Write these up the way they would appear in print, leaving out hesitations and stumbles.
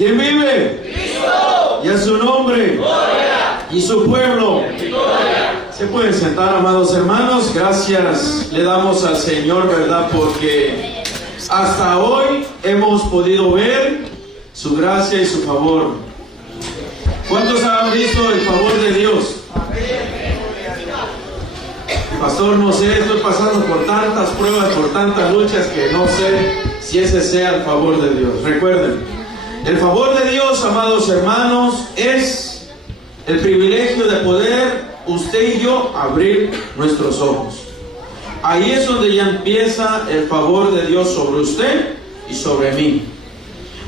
¿Quién vive? Cristo. Y a su nombre. Gloria. Y su pueblo. Gloria. Se pueden sentar, amados hermanos. Gracias le damos al Señor, ¿verdad? Porque hasta hoy hemos podido ver su gracia y su favor. ¿Cuántos han visto el favor de Dios? Pastor, no sé, estoy pasando por tantas pruebas, por tantas luchas que no sé si ese sea el favor de Dios. Recuerden, el favor de Dios, amados hermanos, es el privilegio de poder usted y yo abrir nuestros ojos. Ahí es donde ya empieza el favor de Dios sobre usted y sobre mí.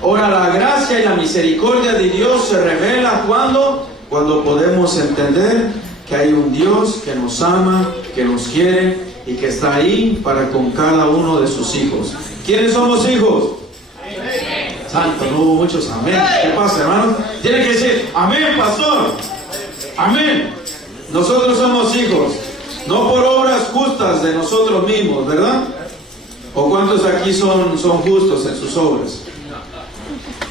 Ahora, la gracia y la misericordia de Dios se revela cuando podemos entender que hay un Dios que nos ama, que nos quiere y que está ahí para con cada uno de sus hijos. ¿Quiénes somos hijos? Amén. Santo, no hubo muchos amén. ¿Qué pasa, hermano? Tiene que decir amén, pastor. Amén. Nosotros somos hijos, no por obras justas de nosotros mismos, ¿verdad? ¿O cuántos aquí son justos en sus obras?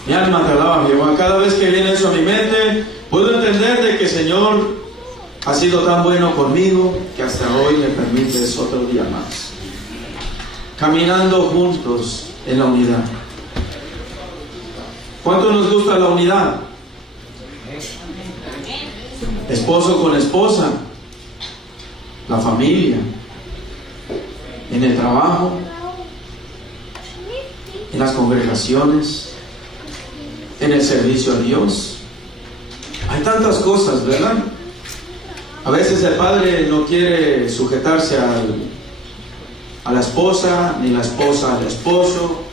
Mi alma te alaba, Jehová. Cada vez que viene eso a mi mente, puedo entender de que el Señor ha sido tan bueno conmigo que hasta hoy me permites otro día más. Caminando juntos en la unidad. ¿Cuánto nos gusta la unidad? Esposo con esposa, la familia, en el trabajo, en las congregaciones, en el servicio a Dios. Hay tantas cosas, ¿verdad? A veces el padre no quiere sujetarse a la esposa, ni la esposa al esposo,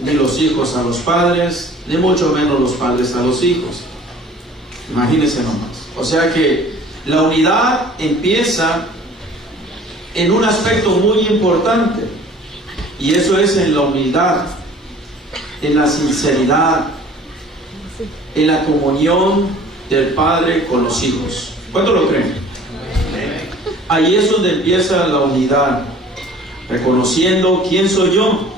ni los hijos a los padres, ni mucho menos los padres a los hijos. Imagínense nomás. O sea que la unidad empieza en un aspecto muy importante, y eso es en la humildad, en la sinceridad, en la comunión del padre con los hijos. ¿Cuánto lo creen? Ahí es donde empieza la unidad, reconociendo quién soy yo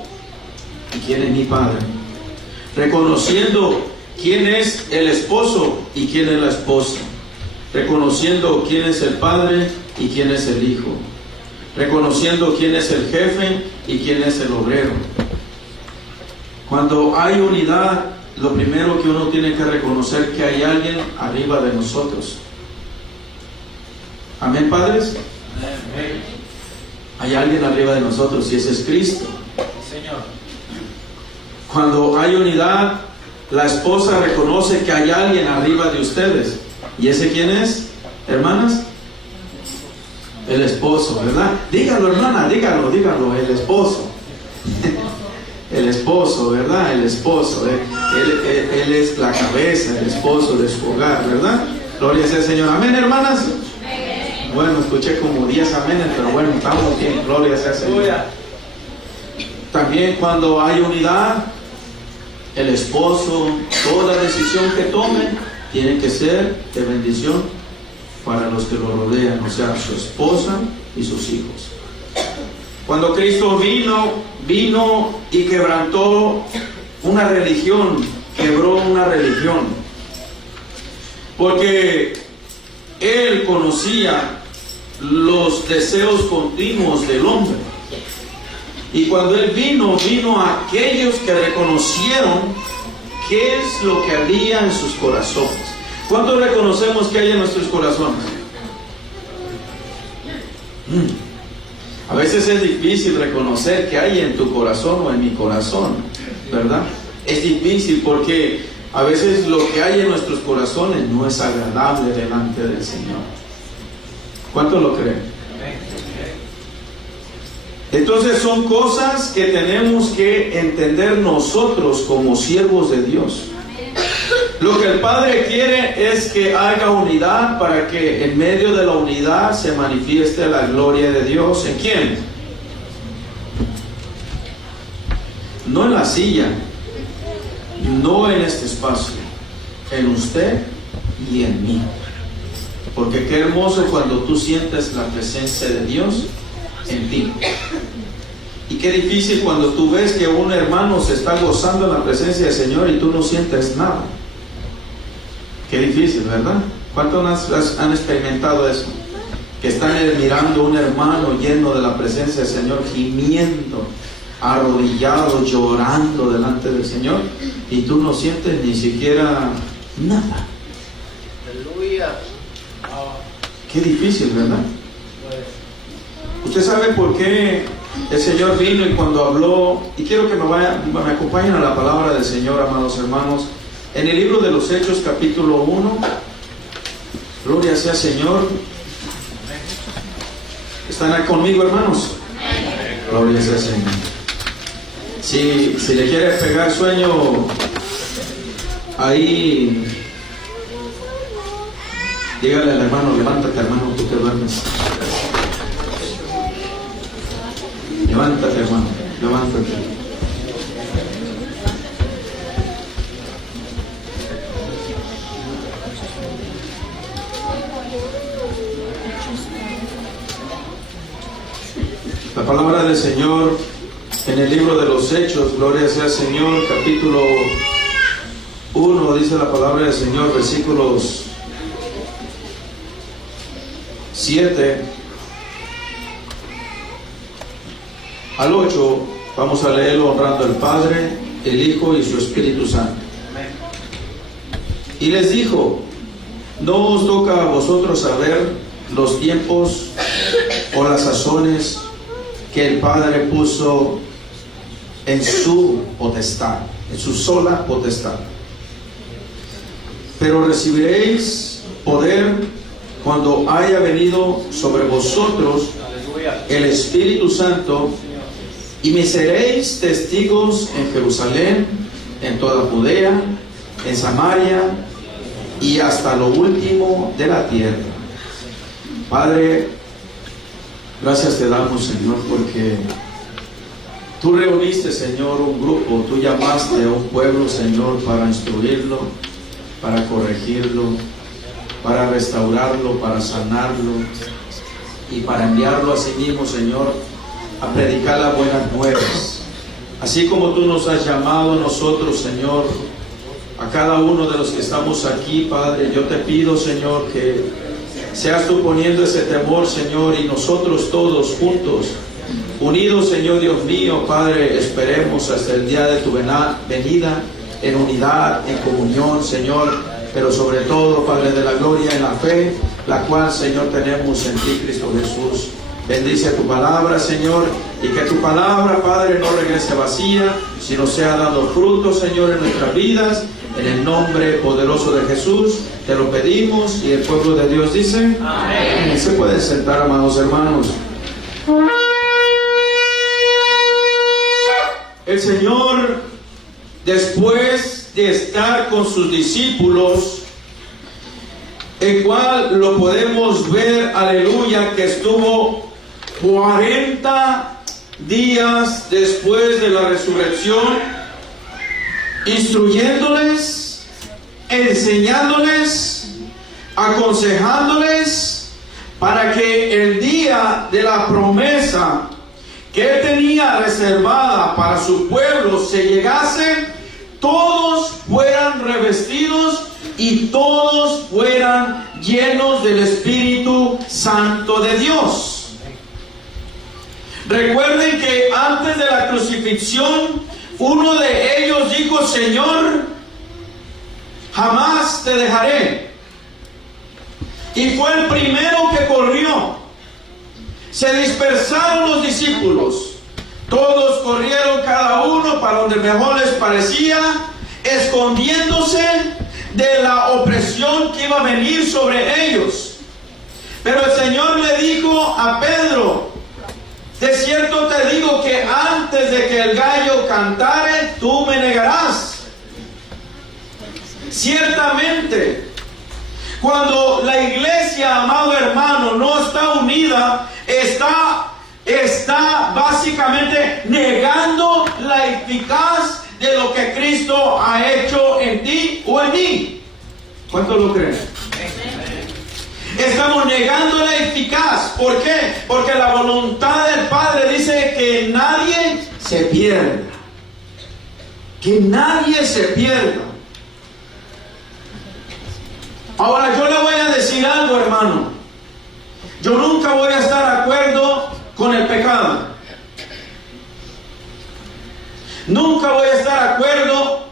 y quién es mi padre, reconociendo quién es el esposo y quién es la esposa, reconociendo quién es el padre y quién es el hijo, reconociendo quién es el jefe y quién es el obrero. Cuando hay unidad, lo primero que uno tiene que reconocer que hay alguien arriba de nosotros. Amén, padres. Amén. Hay alguien arriba de nosotros y ese es Cristo. Señor. Cuando hay unidad, la esposa reconoce que hay alguien arriba de ustedes. ¿Y ese quién es, hermanas? El esposo, ¿verdad? Dígalo, hermana, dígalo, el esposo. El esposo, ¿verdad? El esposo. Él es la cabeza, el esposo de su hogar, ¿verdad? Gloria sea al Señor. Amén, hermanas. Bueno, escuché como 10 amenes, pero bueno, estamos bien. Gloria sea al Señor. También cuando hay unidad, el esposo, toda decisión que tome, tiene que ser de bendición para los que lo rodean, o sea, su esposa y sus hijos. Cuando Cristo vino y quebrantó una religión, quebró una religión, porque Él conocía los deseos continuos del hombre. Y cuando Él vino a aquellos que reconocieron qué es lo que había en sus corazones. ¿Cuántos reconocemos que hay en nuestros corazones? A veces es difícil reconocer qué hay en tu corazón o en mi corazón, ¿verdad? Es difícil porque a veces lo que hay en nuestros corazones no es agradable delante del Señor. ¿Cuántos lo creen? Entonces son cosas que tenemos que entender nosotros como siervos de Dios. Lo que el Padre quiere es que haya unidad para que en medio de la unidad se manifieste la gloria de Dios. ¿En quién? No en la silla, no en este espacio, en usted y en mí. Porque qué hermoso cuando tú sientes la presencia de Dios en ti. Y qué difícil cuando tú ves que un hermano se está gozando en la presencia del Señor y tú no sientes nada. Qué difícil, ¿verdad? ¿Cuántos han experimentado eso? Que están mirando a un hermano lleno de la presencia del Señor, gimiendo, arrodillado, llorando delante del Señor, y tú no sientes ni siquiera nada. Aleluya. Qué difícil, ¿verdad? Usted sabe por qué el Señor vino y cuando habló, y quiero que me acompañen a la palabra del Señor, amados hermanos, en el libro de los Hechos, capítulo 1. Gloria sea Señor. ¿Están ahí conmigo, hermanos? Gloria sea Señor. Si le quiere pegar sueño, ahí dígale al hermano, levántate hermano, tú te duermes. Levántate hermano, levántate. La palabra del Señor en el libro de los Hechos, gloria sea Señor, capítulo 1, dice la palabra del Señor, versículos 7 al 8, vamos a leerlo honrando al Padre, el Hijo y su Espíritu Santo. Y les dijo: no os toca a vosotros saber los tiempos o las sazones que el Padre puso en su potestad, en su sola potestad. Pero recibiréis poder cuando haya venido sobre vosotros el Espíritu Santo, y me seréis testigos en Jerusalén, en toda Judea, en Samaria y hasta lo último de la tierra. Padre, gracias te damos, Señor, porque tú reuniste, Señor, un grupo, tú llamaste a un pueblo, Señor, para instruirlo, para corregirlo, para restaurarlo, para sanarlo y para enviarlo a sí mismo, Señor, a predicar las buenas nuevas. Así como tú nos has llamado a nosotros, Señor, a cada uno de los que estamos aquí, Padre, yo te pido, Señor, que seas tú poniendo ese temor, Señor, y nosotros todos juntos, unidos, Señor Dios mío, Padre, esperemos hasta el día de tu venida, en unidad, en comunión, Señor, pero sobre todo, Padre de la gloria, en la fe, la cual, Señor, tenemos en ti, Cristo Jesús. Bendice tu palabra, Señor, y que tu palabra, Padre, no regrese vacía, sino sea dando fruto, Señor, en nuestras vidas. En el nombre poderoso de Jesús te lo pedimos, y el pueblo de Dios dice: amén. Se pueden sentar, amados hermanos. El Señor, después de estar con sus discípulos, el cual lo podemos ver, aleluya, que estuvo 40 días después de la resurrección, instruyéndoles, enseñándoles, aconsejándoles, para que el día de la promesa que Él tenía reservada para su pueblo se llegase, todos fueran revestidos y todos fueran llenos del Espíritu Santo de Dios. Recuerden que antes de la crucifixión, uno de ellos dijo: Señor, jamás te dejaré. Y fue el primero que corrió. Se dispersaron los discípulos. Todos corrieron, cada uno para donde mejor les parecía, escondiéndose de la opresión que iba a venir sobre ellos. Pero el Señor le dijo a Pedro: de cierto te digo que antes de que el gallo cantare, tú me negarás. Ciertamente, cuando la iglesia, amado hermano, no está unida, está básicamente negando la eficaz de lo que Cristo ha hecho en ti o en mí. ¿Cuántos lo creen? Estamos negando la eficaz. ¿Por qué? Porque la voluntad del Padre dice que nadie se pierda. Que nadie se pierda. Ahora yo le voy a decir algo, hermano. Yo nunca voy a estar de acuerdo con el pecado. Nunca voy a estar de acuerdo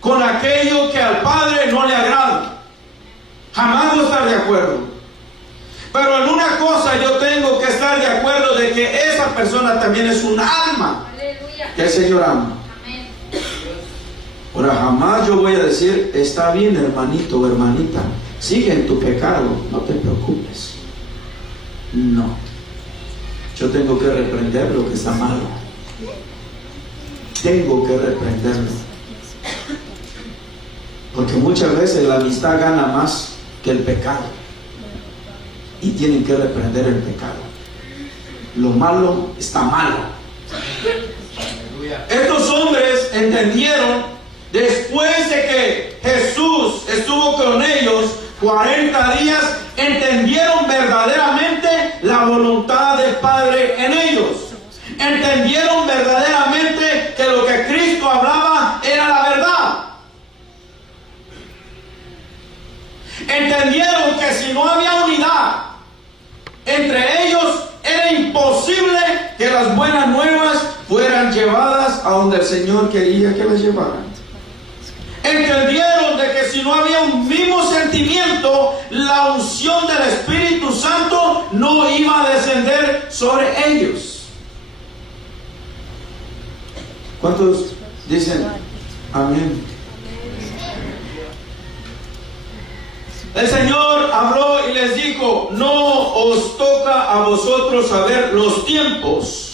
con aquello que al Padre no le agrada. Jamás voy a estar de acuerdo. Pero en una cosa yo tengo que estar de acuerdo, de que esa persona también es un alma que el Señor ama. Ahora jamás yo voy a decir, está bien, hermanito o hermanita, sigue en tu pecado, no te preocupes. No. Yo tengo que reprender lo que está malo. Tengo que reprenderlo. Porque muchas veces la amistad gana más que el pecado. Y tienen que reprender el pecado. Lo malo está malo. Estos hombres entendieron, después de que Jesús estuvo con ellos 40 días, entendieron verdaderamente la voluntad del Padre en ellos. Entendieron verdaderamente que lo que Cristo hablaba era la verdad. Entendieron que si no había unidad entre ellos, era imposible que las buenas nuevas fueran llevadas a donde el Señor quería que las llevaran. Entendieron de que si no había un mismo sentimiento, la unción del Espíritu Santo no iba a descender sobre ellos. ¿Cuántos dicen amén? El Señor habló y les dijo, no os toca a vosotros saber los tiempos.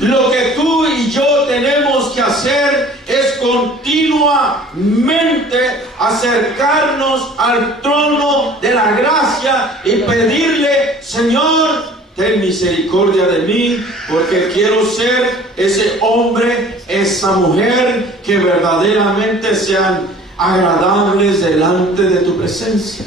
Lo que tú y yo tenemos que hacer es continuamente acercarnos al trono de la gracia y pedirle, Señor, ten misericordia de mí, porque quiero ser ese hombre, esa mujer que verdaderamente sean agradables delante de tu presencia.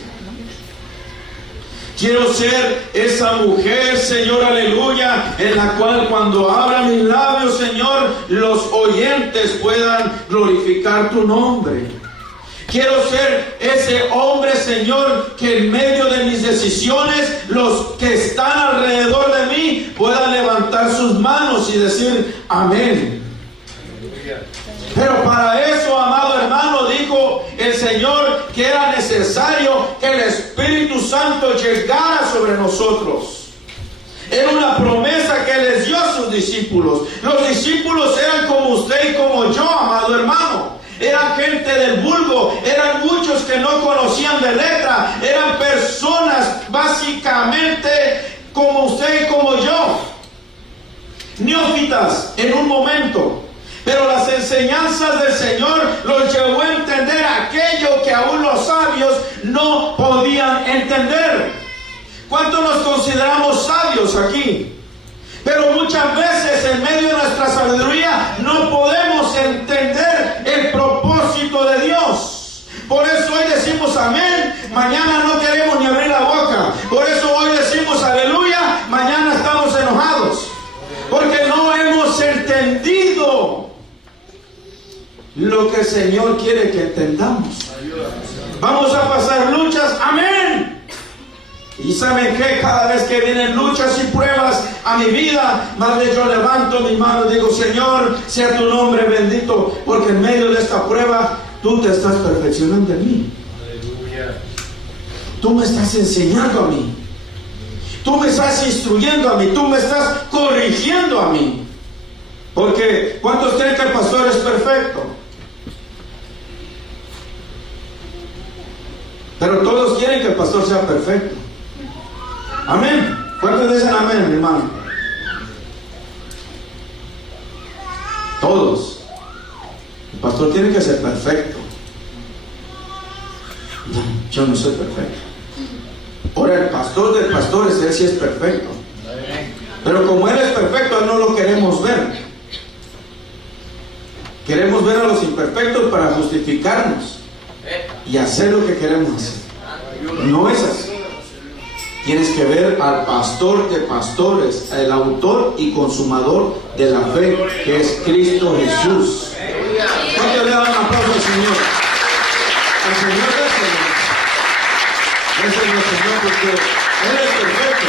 Quiero ser esa mujer, Señor, aleluya, en la cual cuando abra mis labios, Señor, los oyentes puedan glorificar tu nombre. Quiero ser ese hombre, Señor, que en medio de mis decisiones, los que están alrededor de mí puedan levantar sus manos y decir amén. Pero para eso, amado hermano, dijo el Señor que era necesario que el Espíritu Santo llegara sobre nosotros. Era una promesa que les dio a sus discípulos. Los discípulos eran como usted y como yo, amado hermano. Eran gente del vulgo, eran muchos que no conocían de letra, eran personas básicamente como usted y como yo. Neófitas en un momento. Pero las enseñanzas del Señor los llevó a entender aquello que aún los sabios no podían entender. ¿Cuántos nos consideramos sabios aquí? Pero muchas veces en medio de nuestra sabiduría no podemos entender el propósito de Dios. Por eso hoy decimos amén, mañana no queremos ni abrir la boca. Por eso hoy decimos aleluya, mañana estamos enojados. Porque no hemos entendido lo que el Señor quiere que entendamos. Vamos a pasar luchas, amén. Y ¿saben qué? Cada vez que vienen luchas y pruebas a mi vida, más bien yo levanto mi mano y digo, Señor, sea tu nombre bendito, porque en medio de esta prueba tú te estás perfeccionando en mí. Tú me estás enseñando a mí. Tú me estás instruyendo a mí. Tú me estás corrigiendo a mí. Porque ¿cuántos creen que el pastor es perfecto? Pero todos quieren que el pastor sea perfecto. Amén. ¿Cuántos dicen amén, mi hermano? Todos. El pastor tiene que ser perfecto. Yo no soy perfecto. Ahora el pastor del pastor es él, sí es perfecto. Pero como él es perfecto, no lo queremos ver. Queremos ver a los imperfectos para justificarnos y hacer lo que queremos hacer. No es así. tienes que ver al pastor de pastores, el autor y consumador de la fe, que es Cristo Jesús. ¿Cuánto le dan un aplauso al Señor? Al Señor del Señor. Ese es el Señor, porque Él es perfecto.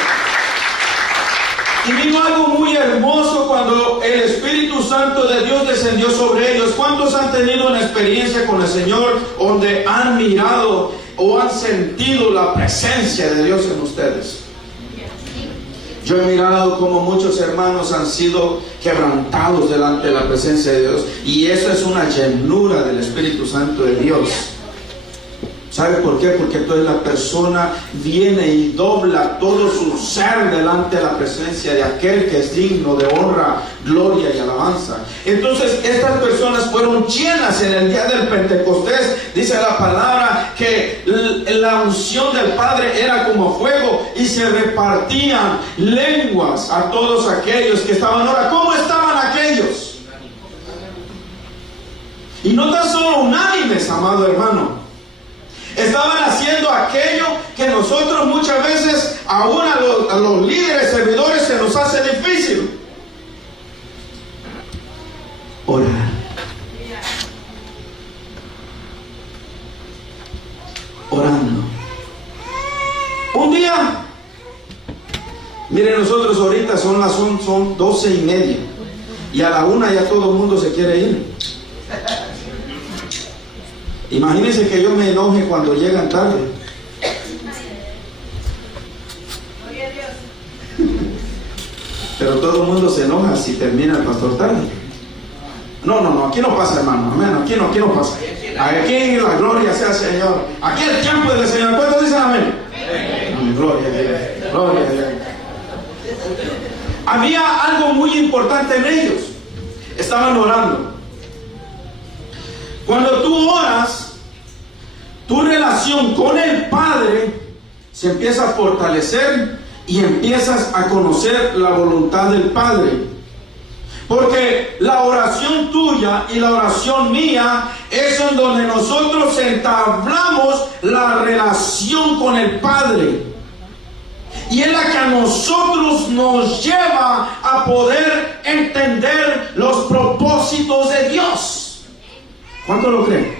Y vino algo muy hermoso cuando el Espíritu Santo de Dios descendió sobre ellos. ¿Cuántos han tenido una experiencia con el Señor donde han mirado o han sentido la presencia de Dios en ustedes? Yo he mirado como muchos hermanos han sido quebrantados delante de la presencia de Dios, y eso es una llenura del Espíritu Santo de Dios. ¿Sabe por qué? Porque entonces la persona viene y dobla todo su ser delante de la presencia de aquel que es digno de honra, gloria y alabanza. Entonces estas personas fueron llenas en el día del Pentecostés. Dice la palabra que la unción del Padre era como fuego y se repartían lenguas a todos aquellos que estaban. Ahora, ¿cómo estaban aquellos? Y no tan solo unánimes, amado hermano. Estaban haciendo aquello que nosotros muchas veces, aún a los líderes servidores, se nos hace difícil: orar. Orando. Un día, miren, nosotros ahorita son 12:30, y a la 1 ya todo el mundo se quiere ir. Imagínense que yo me enoje cuando llegan tarde. Pero todo el mundo se enoja si termina el pastor tarde. No, aquí no pasa, hermano. Amén, aquí no pasa. Aquí la gloria sea al Señor. Aquí el tiempo del Señor. ¿Cuántos dicen amén? Amén. Gloria a Dios. Gloria a Dios. Había algo muy importante en ellos. Estaban orando. Cuando tú oras, tu relación con el Padre se empieza a fortalecer y empiezas a conocer la voluntad del Padre. Porque la oración tuya y la oración mía es en donde nosotros entablamos la relación con el Padre. Y es la que a nosotros nos lleva a poder entender los propósitos de Dios. ¿Cuánto lo creen?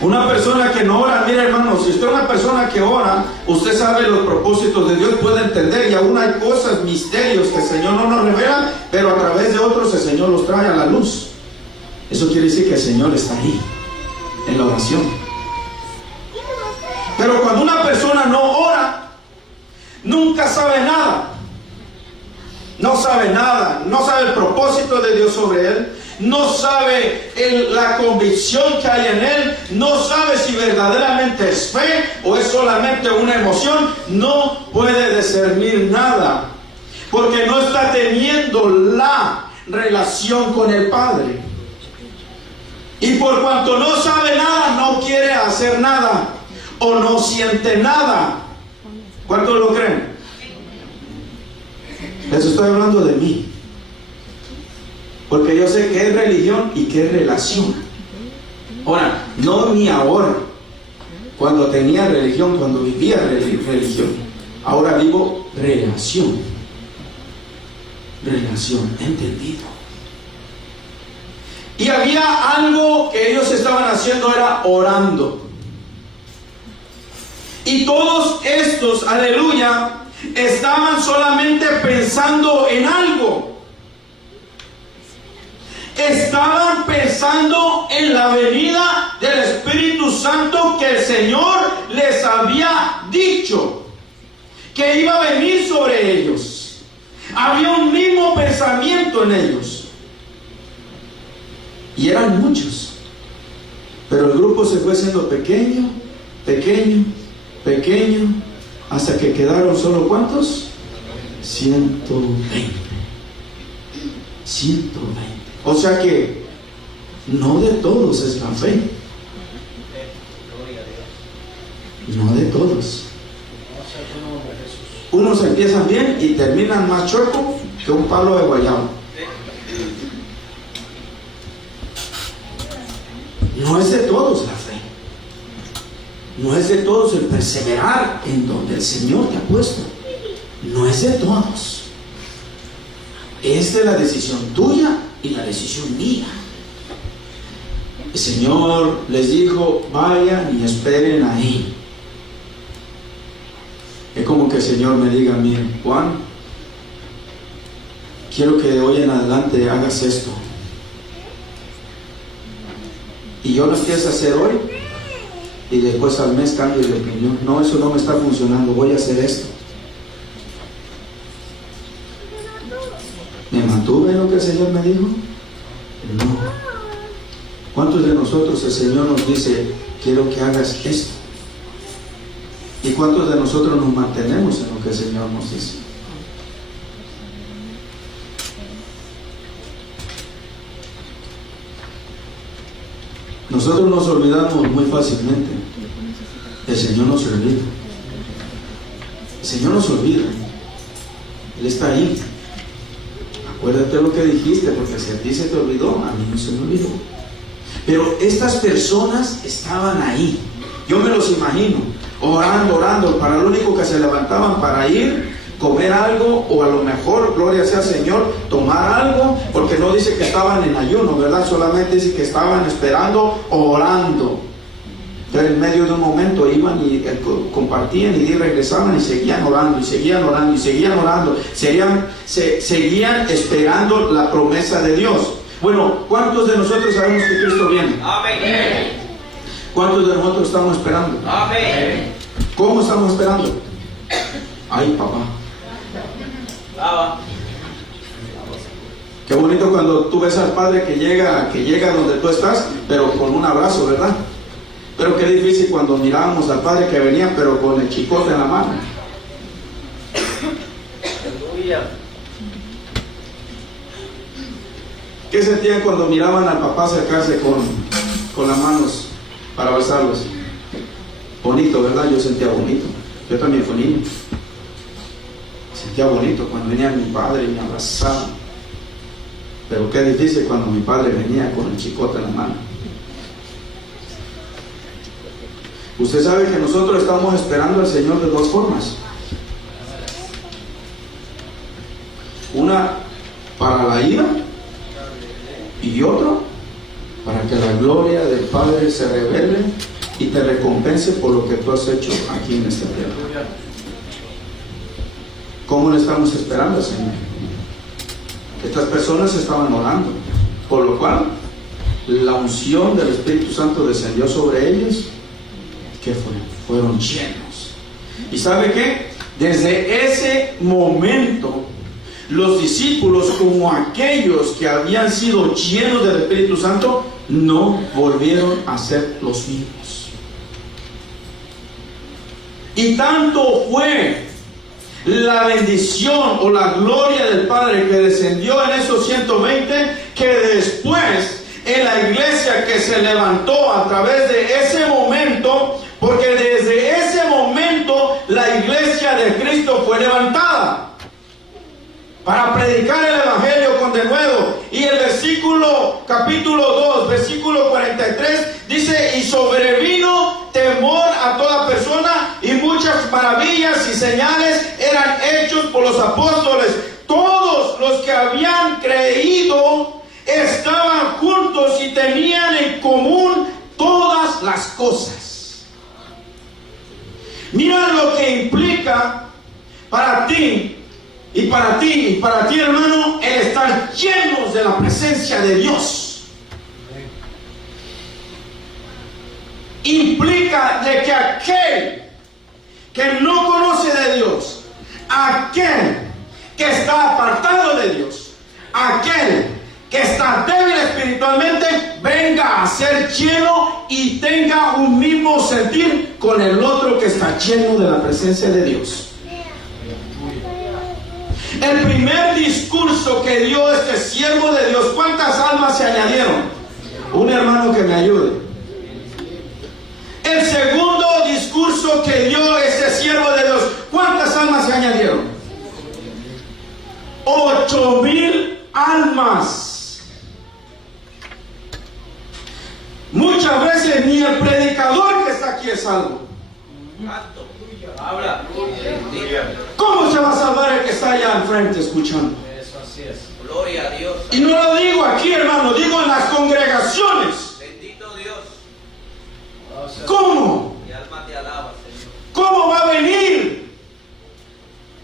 Una persona que no ora, mira hermano, si usted es una persona que ora, usted sabe los propósitos de Dios, puede entender, y aún hay cosas, misterios que el Señor no nos revela, pero a través de otros el Señor los trae a la luz. Eso quiere decir que el Señor está ahí, en la oración. Pero cuando una persona no ora, nunca sabe nada. No sabe nada, no sabe el propósito de Dios sobre él, no sabe la convicción que hay en él, no sabe si verdaderamente es fe o es solamente una emoción, no puede discernir nada, porque no está teniendo la relación con el Padre. Y por cuanto no sabe nada, no quiere hacer nada o no siente nada. ¿Cuántos lo creen? Les estoy hablando de mí, porque yo sé qué es religión y qué es relación. Ahora, no ni ahora, cuando tenía religión, cuando vivía religión. Ahora vivo relación. Relación, entendido. Y había algo que ellos estaban haciendo, era orando. Y todos estos, aleluya, estaban solamente pensando en algo. Estaban pensando en la venida del Espíritu Santo que el Señor les había dicho que iba a venir sobre ellos. Había un mismo pensamiento en ellos. Y eran muchos. Pero el grupo se fue haciendo pequeño, hasta que quedaron solo ¿cuántos? 120. 120. O sea que no de todos es la fe. No de todos. Unos empiezan bien y terminan más chueco que un palo de guayaba. No es de todos la fe. no es de todos el perseverar en donde el Señor te ha puesto. No es de todos. Es de la decisión tuya y la decisión mía. El Señor les dijo, vayan y esperen ahí. Es como que el Señor me diga a mí, Juan, quiero que de hoy en adelante hagas esto. Y yo lo empiezo a hacer hoy y después al mes cambio de opinión. No, eso no me está funcionando, voy a hacer esto. ¿Me mantuve en lo que el Señor me dijo? No. ¿Cuántos de nosotros el Señor nos dice, quiero que hagas esto? ¿Y cuántos de nosotros nos mantenemos en lo que el Señor nos dice? Nosotros nos olvidamos muy fácilmente. El Señor no se olvida. El Señor no se olvida. Él está ahí. Acuérdate lo que dijiste, porque si a ti se te olvidó, a mí no se me olvidó. Pero estas personas estaban ahí. Yo me los imagino, orando, para lo único que se levantaban para ir, comer algo, o a lo mejor, gloria sea al Señor, tomar algo, porque no dice que estaban en ayuno, ¿verdad? Solamente dice que estaban esperando, orando. Entonces en medio de un momento iban y compartían y regresaban y seguían orando, y seguían orando, y seguían orando, seguían esperando la promesa de Dios. Bueno, ¿cuántos de nosotros sabemos que Cristo viene? Amén. ¿Cuántos de nosotros estamos esperando? Amén. ¿Cómo estamos esperando? Ay, papá. Qué bonito cuando tú ves al Padre que llega donde tú estás, pero con un abrazo, ¿verdad? Pero qué difícil cuando mirábamos al Padre que venía, pero con el chicote en la mano. Aleluya. ¿Qué sentían cuando miraban al papá acercarse con las manos para besarlos? Bonito, ¿verdad? Yo sentía bonito. Yo también fui niño. Sentía bonito cuando venía mi padre y me abrazaba. Pero qué difícil cuando mi padre venía con el chicote en la mano. Usted sabe que nosotros estamos esperando al Señor de dos formas. Una para la ira y otra para que la gloria del Padre se revele y te recompense por lo que tú has hecho aquí en esta tierra. ¿Cómo le estamos esperando al Señor? Estas personas estaban orando, por lo cual la unción del Espíritu Santo descendió sobre ellos. ¿Qué fue? Fueron llenos. ¿Y sabe qué? Desde ese momento los discípulos, como aquellos que habían sido llenos del Espíritu Santo, no volvieron a ser los mismos. Y tanto fue la bendición o la gloria del Padre que descendió en esos 120, que después en la iglesia que se levantó a través de ese momento, porque desde ese momento la iglesia de Cristo fue levantada para predicar el Evangelio con denuedo. Y el capítulo 2, versículo 43, dice, y sobrevino temor a toda persona, y muchas maravillas y señales eran hechos por los apóstoles. Todos los que habían creído estaban juntos y tenían en común todas las cosas. Mira lo que implica para ti, y para ti, hermano, el estar llenos de la presencia de Dios. Implica de que aquel que no conoce de Dios, aquel que está apartado de Dios, aquel que está débil espiritualmente, venga a ser lleno y tenga un mismo sentir con el otro que está lleno de la presencia de Dios. El primer discurso que dio este siervo de Dios, ¿cuántas almas se añadieron? Un hermano que me ayude. El segundo discurso que dio este siervo de Dios, ¿cuántas almas se añadieron? 8,000 almas. Muchas veces ni el predicador que está aquí es salvo. Santo. Habla. ¿Cómo se va a salvar el que está allá enfrente escuchando? Eso así es. Gloria a Dios. Y no lo digo aquí, hermano, digo en las congregaciones. Bendito Dios. ¿Cómo? Mi alma te alaba, Señor. ¿Cómo va a venir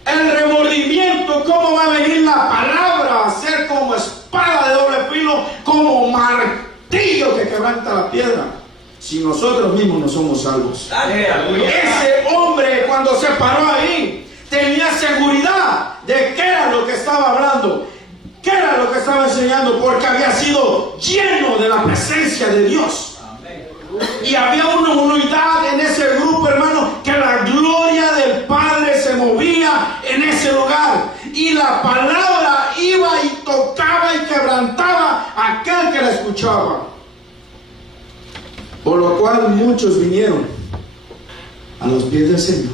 el remordimiento? ¿Cómo va a venir la palabra a ser como espada de doble filo, como martillo que quebranta la piedra? Si nosotros mismos no somos salvos. Ese hombre, cuando se paró ahí, tenía seguridad de qué era lo que estaba hablando, qué era lo que estaba enseñando, porque había sido lleno de la presencia de Dios. Y había una unidad en ese grupo, hermano, que la gloria del Padre se movía en ese lugar. Y la palabra iba y tocaba y quebrantaba a aquel que la escuchaba. Por lo cual muchos vinieron a los pies del Señor.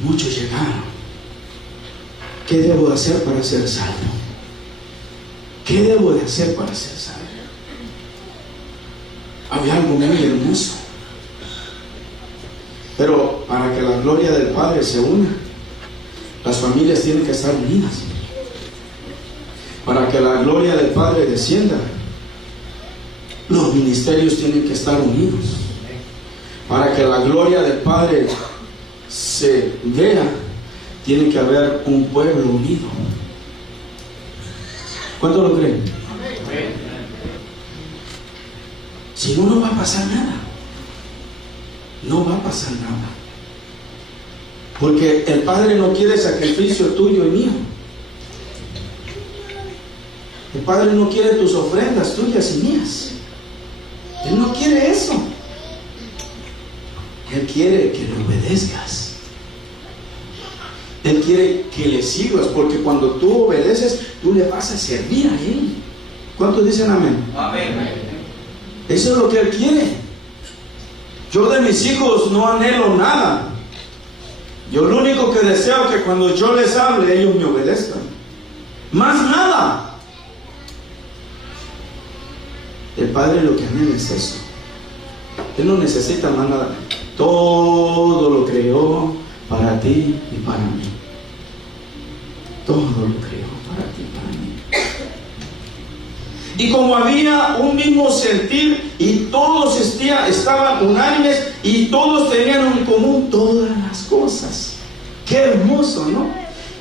Muchos llegaron. ¿Qué debo de hacer para ser salvo? ¿Qué debo de hacer para ser salvo? Había algo muy hermoso. Pero para que la gloria del Padre se una, las familias tienen que estar unidas. Para que la gloria del Padre descienda, los ministerios tienen que estar unidos. Para que la gloria del Padre se vea, tiene que haber un pueblo unido. ¿Cuánto lo creen? Si no, no va a pasar nada. No va a pasar nada. Porque el Padre no quiere sacrificio tuyo y mío. El Padre no quiere tus ofrendas tuyas y mías. Él no quiere eso. Él quiere que le obedezcas. Él quiere que le sigas, porque cuando tú obedeces, tú le vas a servir a Él. ¿Cuántos dicen amén? Amén. Eso es lo que Él quiere. Yo de mis hijos no anhelo nada. Yo lo único que deseo es que cuando yo les hable, ellos me obedezcan. Más nada. El Padre lo que anhela es eso. Él no necesita más nada. Todo lo creó para ti y para mí. Todo lo creó para ti y para mí. Y como había un mismo sentir y todos estaban unánimes y todos tenían en común todas las cosas. Qué hermoso, ¿no?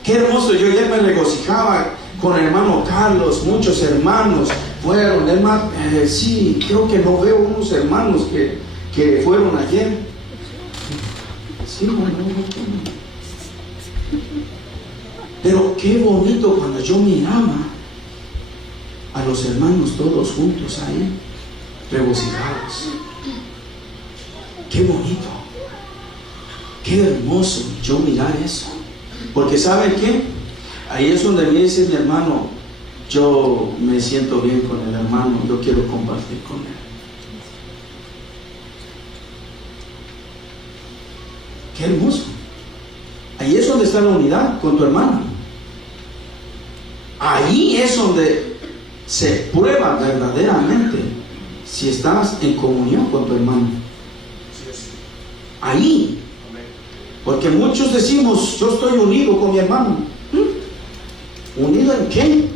Qué hermoso. Yo ya me regocijaba con el hermano Carlos. Muchos hermanos fueron. Hermano, sí, creo que no veo unos hermanos que fueron ayer. Sí, no. Pero qué bonito cuando yo miraba a los hermanos todos juntos ahí, regocijados. Qué bonito, qué hermoso yo mirar eso. Porque ¿sabe qué? Ahí es donde me dice mi hermano, yo me siento bien con el hermano, yo quiero compartir con él. Qué hermoso. Ahí es donde está la unidad con tu hermano. Ahí es donde se prueba verdaderamente si estás en comunión con tu hermano. Ahí. Porque muchos decimos, yo estoy unido con mi hermano. ¿Unido en qué?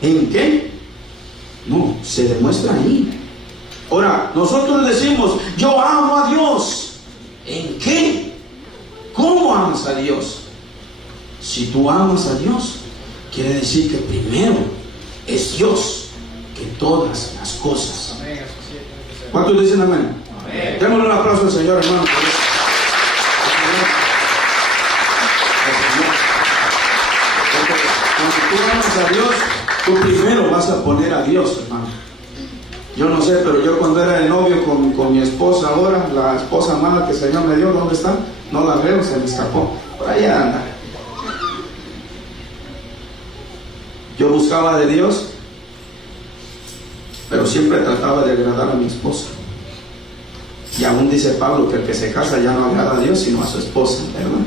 ¿En qué? No, se demuestra ahí. Ahora, nosotros decimos, yo amo a Dios. ¿En qué? ¿Cómo amas a Dios? Si tú amas a Dios, quiere decir que primero es Dios que todas las cosas. ¿Cuántos dicen amén? Amén. Démosle un aplauso al Señor, hermano. Porque cuando tú amas a Dios, tú primero vas a poner a Dios, hermano. Yo no sé, pero yo cuando era de novio con mi esposa ahora, la esposa mala que el Señor me dio, ¿dónde está? No la veo, se me escapó. Por allá anda. Yo buscaba de Dios, pero siempre trataba de agradar a mi esposa. Y aún dice Pablo que el que se casa ya no agrada a Dios, sino a su esposa, ¿verdad?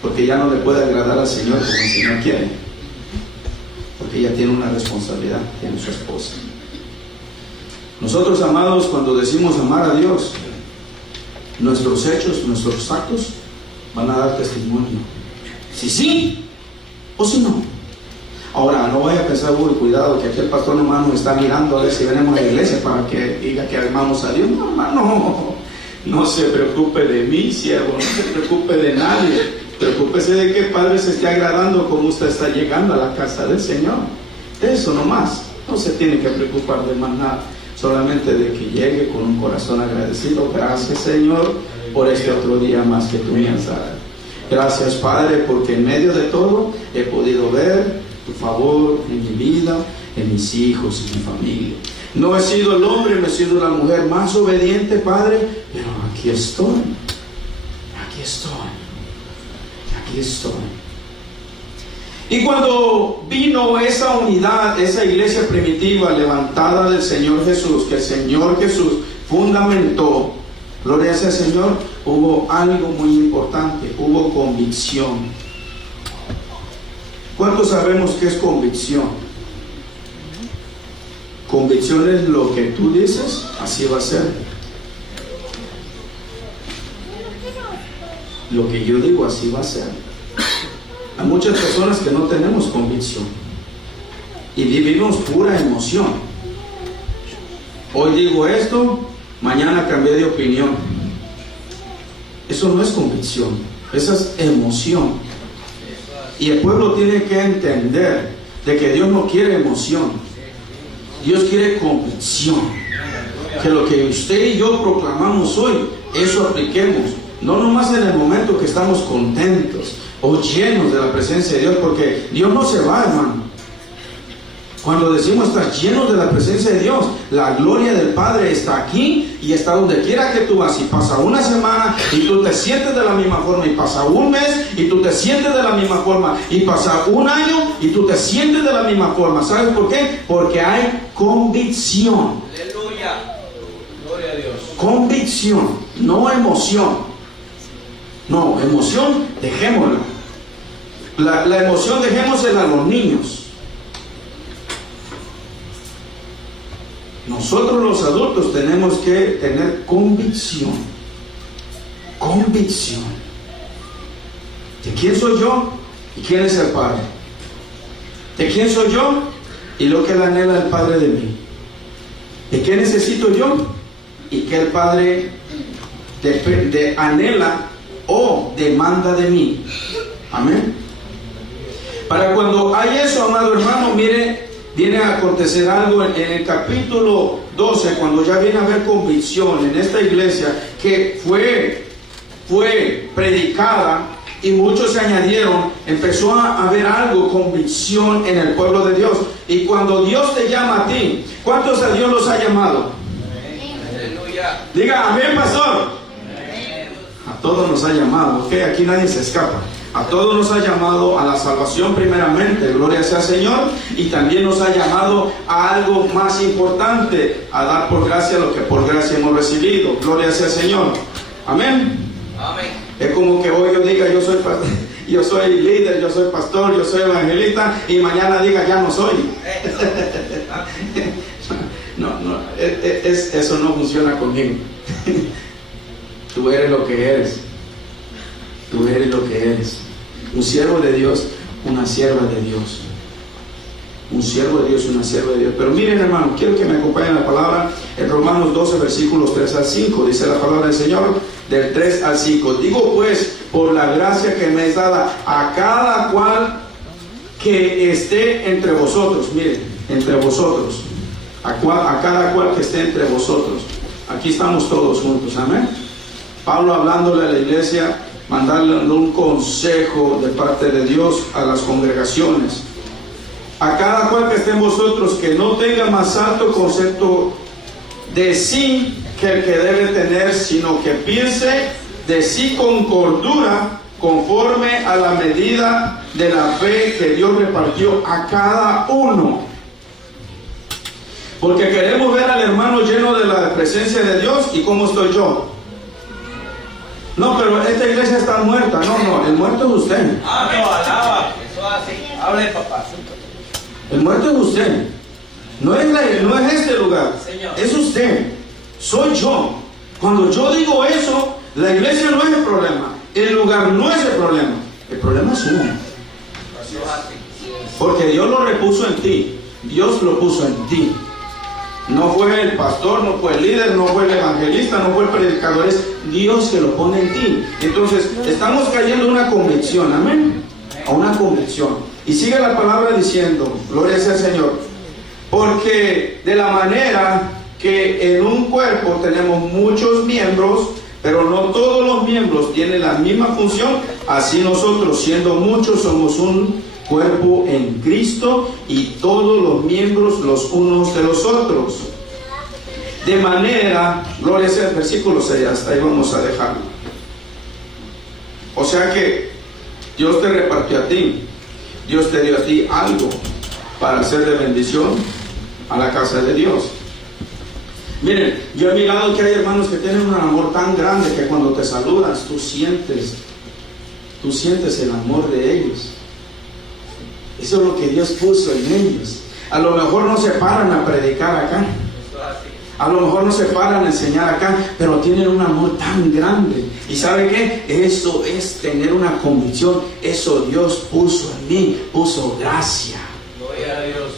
Porque ya no le puede agradar al Señor como el Señor quiere. Porque ella tiene una responsabilidad, tiene su esposa. Nosotros, amados, cuando decimos amar a Dios, nuestros hechos, nuestros actos van a dar testimonio. Si sí o si no. Ahora, no vaya a pensar, uy, cuidado, que aquel pastor nomás nos está mirando a ver si venimos a la iglesia para que diga que amamos a Dios. No, hermano, no se preocupe de mí, siervo, no se preocupe de nadie. Preocúpese de que el Padre se esté agradando como usted está llegando a la casa del Señor. Eso nomás. No se tiene que preocupar de más nada. Solamente de que llegue con un corazón agradecido. Gracias, Señor, por este otro día más que tú me has dado. Gracias, Padre, porque en medio de todo he podido ver tu favor en mi vida, en mis hijos, en mi familia. No he sido el hombre, no he sido la mujer más obediente, Padre, pero aquí estoy. Aquí estoy. Aquí estoy. Y cuando vino esa unidad, esa iglesia primitiva levantada del Señor Jesús, que el Señor Jesús fundamentó, gloria sea al Señor, hubo algo muy importante, hubo convicción. ¿Cuántos sabemos qué es convicción? Convicción es lo que tú dices, así va a ser. Lo que yo digo, así va a ser. Hay muchas personas que no tenemos convicción y vivimos pura emoción. Hoy digo esto, mañana cambié de opinión. Eso no es convicción, esa es emoción. Y el pueblo tiene que entender de que Dios no quiere emoción, Dios quiere convicción. Que lo que usted y yo proclamamos hoy, eso apliquemos. No nomás en el momento que estamos contentos o llenos de la presencia de Dios, porque Dios no se va, hermano. Cuando decimos estar llenos de la presencia de Dios, la gloria del Padre está aquí y está donde quiera que tú vas. Y pasa una semana y tú te sientes de la misma forma, y pasa un mes y tú te sientes de la misma forma, y pasa un año y tú te sientes de la misma forma. ¿Sabes por qué? Porque hay convicción. Aleluya. Gloria a Dios. Convicción, no emoción. No, emoción, dejémosla. La emoción dejémosela a los niños. Nosotros los adultos tenemos que tener convicción. Convicción. ¿De quién soy yo? ¿Y quién es el Padre? ¿De quién soy yo? Y lo que le anhela el Padre de mí. ¿De qué necesito yo? Y que el Padre anhela o demanda de mí. Amén. Para cuando hay eso, amado hermano, mire, viene a acontecer algo en el capítulo 12, cuando ya viene a haber convicción en esta iglesia que fue predicada y muchos se añadieron. Empezó a haber algo, convicción en el pueblo de Dios. Y cuando Dios te llama a ti, ¿cuántos a Dios los ha llamado? Aleluya. Diga amén, pastor. A todos nos ha llamado, ok, aquí nadie se escapa. A todos nos ha llamado a la salvación primeramente, gloria sea al Señor, y también nos ha llamado a algo más importante, a dar por gracia lo que por gracia hemos recibido, gloria sea al Señor. Amén. Amén. Es como que hoy yo diga yo soy líder, yo soy pastor, yo soy evangelista, y mañana diga ya no soy. Eso no funciona conmigo. Tú eres lo que eres. Tú eres lo que eres. Un siervo de Dios, una sierva de Dios. Un siervo de Dios, una sierva de Dios. Pero miren, hermano, quiero que me acompañen la palabra en Romanos 12, versículos 3 al 5. Dice la palabra del Señor del 3 al 5. Digo pues, por la gracia que me es dada a cada cual que esté entre vosotros. Miren, entre vosotros. A cada cual que esté entre vosotros. Aquí estamos todos juntos, amén. Pablo hablándole a la iglesia, mandarle un consejo de parte de Dios a las congregaciones. A cada cual que esté en vosotros, que no tenga más alto concepto de sí que el que debe tener, sino que piense de sí con cordura, conforme a la medida de la fe que Dios repartió a cada uno. Porque queremos ver al hermano lleno de la presencia de Dios. ¿Y cómo estoy yo? No, pero esta iglesia está muerta. No, el muerto es usted. Amén. Alaba. Eso así. Hable, papá. El muerto es usted. No es este lugar, Señor. es usted, soy yo. Cuando yo digo eso, la iglesia no es el problema, el lugar no es el problema es uno. Porque Dios lo repuso en ti, Dios lo puso en ti. No fue el pastor, no fue el líder, no fue el evangelista, no fue el predicador, es Dios que lo pone en ti. Entonces, estamos cayendo en una convicción, amén, a una convicción. Y sigue la palabra diciendo, gloria sea al Señor, porque de la manera que en un cuerpo tenemos muchos miembros, pero no todos los miembros tienen la misma función, así nosotros, siendo muchos, somos un cuerpo en Cristo y todos los miembros los unos de los otros. De manera, gloria sea el versículo 6, hasta ahí vamos a dejarlo. O sea que Dios te repartió a ti, Dios te dio a ti algo para hacer de bendición a la casa de Dios. Miren, yo he mirado que hay hermanos que tienen un amor tan grande que cuando te saludas tú sientes el amor de ellos. Eso es lo que Dios puso en ellos. A lo mejor no se paran a predicar acá, a lo mejor no se paran a enseñar acá, pero tienen un amor tan grande. ¿Y sabe qué? Eso es tener una convicción. Eso Dios puso en mí, puso gracia. Gloria a Dios.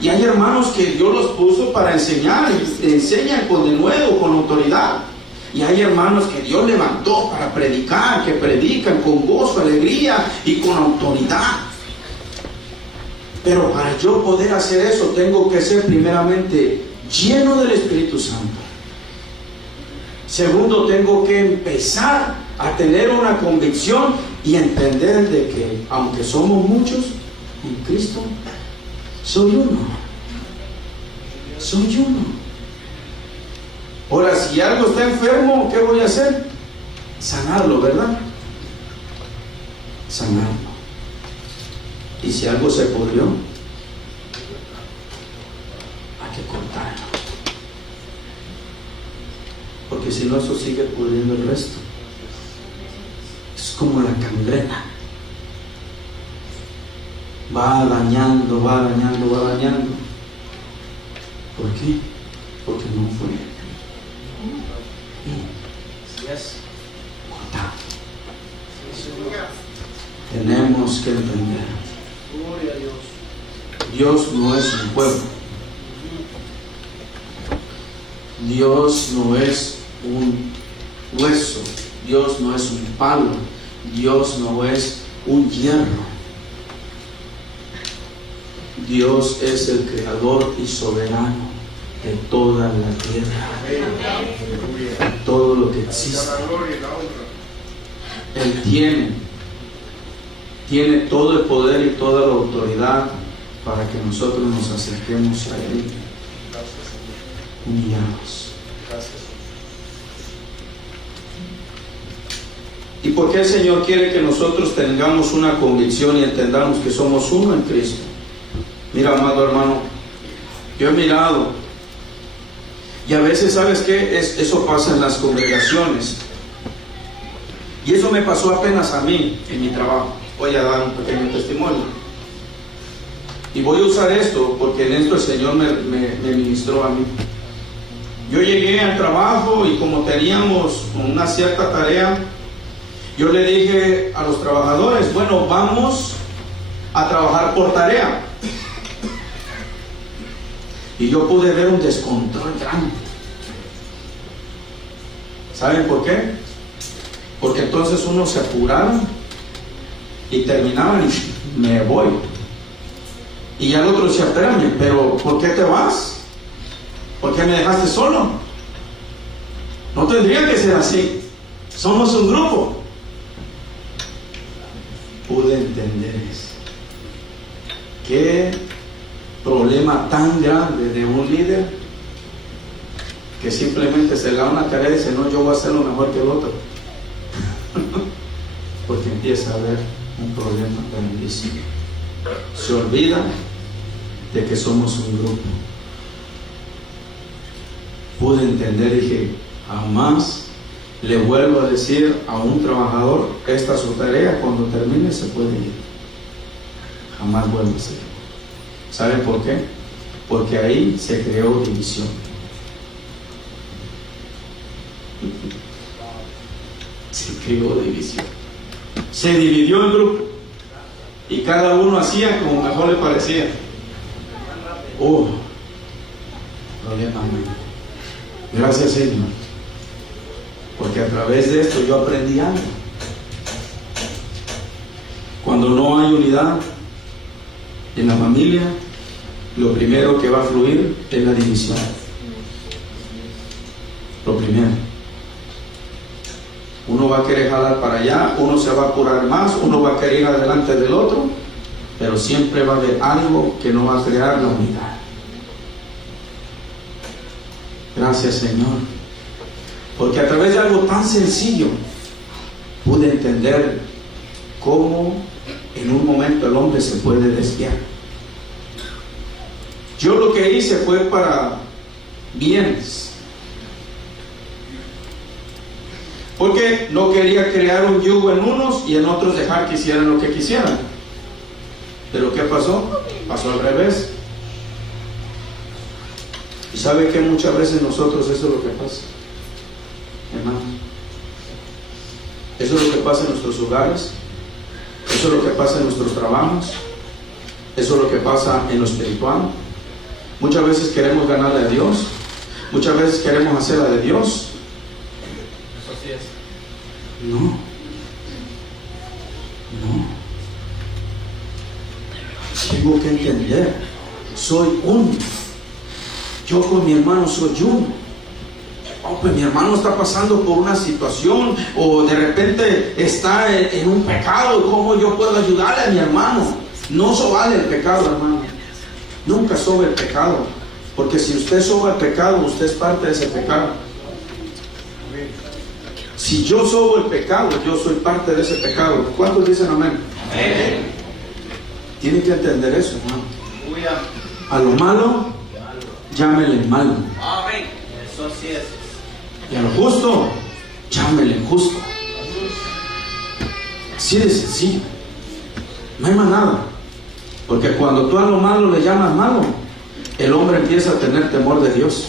Y hay hermanos que Dios los puso para enseñar, y enseñan con denuedo, con autoridad. Y hay hermanos que Dios levantó para predicar, que predican con gozo, alegría y con autoridad. Pero para yo poder hacer eso, tengo que ser primeramente lleno del Espíritu Santo. Segundo, tengo que empezar a tener una convicción y entender de que, aunque somos muchos, en Cristo soy uno. Soy uno. Ahora, si algo está enfermo, ¿qué voy a hacer? Sanarlo, ¿verdad? Sanarlo. Y si algo se pudrió, hay que cortarlo. Porque si no, eso sigue pudriendo el resto. Es como la gangrena. Va dañando, va dañando, va dañando. ¿Por qué? Porque no fue cortado. Tenemos que entender. Dios no es un pueblo. Dios no es un hueso. Dios no es un palo. Dios no es un hierro. Dios es el creador y soberano de toda la tierra, de todo lo que existe. Él tiene todo el poder y toda la autoridad para que nosotros nos acerquemos a Él, humillados. ¿Y por qué el Señor quiere que nosotros tengamos una convicción y entendamos que somos uno en Cristo? Mira, amado hermano, yo he mirado, y a veces, ¿sabes qué? Eso pasa en las congregaciones. Y eso me pasó apenas a mí, en mi trabajo. Voy a dar un pequeño testimonio. Y voy a usar esto, porque en esto el Señor me ministró a mí. Yo llegué al trabajo y como teníamos una cierta tarea, yo le dije a los trabajadores, bueno, vamos a trabajar por tarea. Y yo pude ver un descontrol grande. ¿Saben por qué? Porque entonces unos se apuraron y terminaban y me voy. Y ya el otro decía, espérame, pero ¿por qué te vas? ¿Por qué me dejaste solo? No tendría que ser así. Somos un grupo. Pude entender eso. Qué problema tan grande de un líder que simplemente se le da una tarea y dice, no, yo voy a hacer lo mejor que el otro. Porque empieza a haber un problema grandísimo. Se olvida de que somos un grupo. Pude entender y dije, jamás le vuelvo a decir a un trabajador, esta es su tarea, cuando termine se puede ir. Jamás vuelvo a hacerlo. ¿Saben por qué? porque ahí se creó división. Se creó división. Se dividió el grupo y cada uno hacía como mejor le parecía. Problema. Gracias, Señor, porque a través de esto yo aprendí algo. Cuando no hay unidad en la familia, lo primero que va a fluir es la división. Lo primero. Uno va a querer jalar para allá, uno se va a apurar más, uno va a querer ir adelante del otro, pero siempre va a haber algo que no va a crear la unidad. Gracias, Señor, porque a través de algo tan sencillo pude entender cómo en un momento el hombre se puede desviar. Yo lo que hice fue para bienes, porque no quería crear un yugo en unos y en otros dejar que hicieran lo que quisieran. Pero ¿qué pasó? Pasó al revés. Y sabe que muchas veces nosotros eso es lo que pasa, hermano. Eso es lo que pasa en nuestros hogares, eso es lo que pasa en nuestros trabajos, eso es lo que pasa en lo espiritual. Muchas veces queremos ganarle a Dios, muchas veces queremos hacer la de Dios. Eso sí es. No. Tengo que entender, soy uno. Yo con mi hermano soy uno. Pues mi hermano está pasando por una situación o de repente está en un pecado. ¿Cómo yo puedo ayudarle a mi hermano? No sobale el pecado, hermano. Nunca sobe el pecado, porque si usted soba el pecado, usted es parte de ese pecado. Si yo sobo el pecado, yo soy parte de ese pecado. ¿Cuántos dicen amén? Amén. Tienen que entender eso, hermano. Aleluya. A lo malo, llámele malo. Amén. Eso sí es. Y a lo justo, llámele justo. Así de sencillo. No hay más nada. Porque cuando tú a lo malo le llamas malo, el hombre empieza a tener temor de Dios.